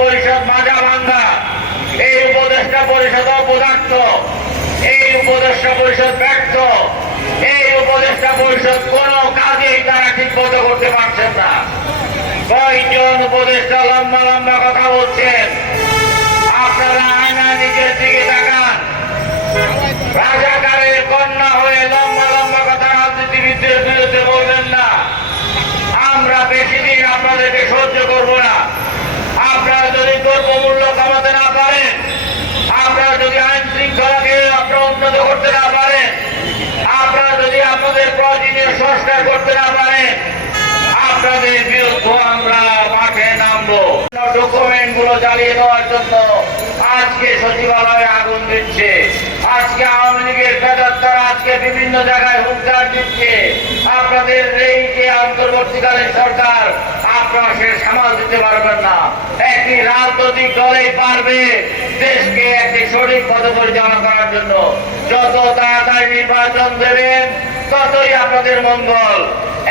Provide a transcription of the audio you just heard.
পরিষদ মাজা ভাঙ্গা। এই উপদেষ্টা পরিষদ অপদার্থ এই উপদেষ্টা পরিষদ ব্যর্থ। এই উপদেষ্টা পরিষদ কোন কাজেই তারা ঠিক করতে পারছেন না। কয়েকজন উপদেষ্টা লম্বা লম্বা কথা বলছেন আপনারা আয়না নিজের দিকে তাকান রাজাকারের কন্যা হয়ে লম্বা লম্বা কথা রাজনীতিবিদদের বিরুদ্ধে বলবেন না আমরা বেশি দিন আপনাদেরকে সহ্য করব না আপনারা যদি দ্রব্যমূল্য কমাতে না পারেন আপনারা যদি আইন শৃঙ্খলাকে আপনারা উন্নত করতে না পারেন আপনারা যদি আপনাদের প্রয়োজনীয় সংস্কার করতে না পারেন আপনাদের বিরুদ্ধে আমরা মাঠে নামবো। ডকুমেন্টগুলো জ্বালিয়ে দেওয়ার জন্য আজকে সচিবালয়ে আগুন দিচ্ছে। আজকে আওয়ামী লীগের ফেরতরা আজকে বিভিন্ন জায়গায় হুঙ্কার দিচ্ছে। আপনাদের এই যে অন্তর্বর্তীকালীন সরকার, আপনারা সে সামাল দিতে পারবেন না। একটি রাজনৈতিক দলেই পারবে দেশকে একটি সঠিক পথে পরিচালনা করার জন্য। যত তাড়াতাড়ি নির্বাচন দেবেন ততই আপনাদের মঙ্গল।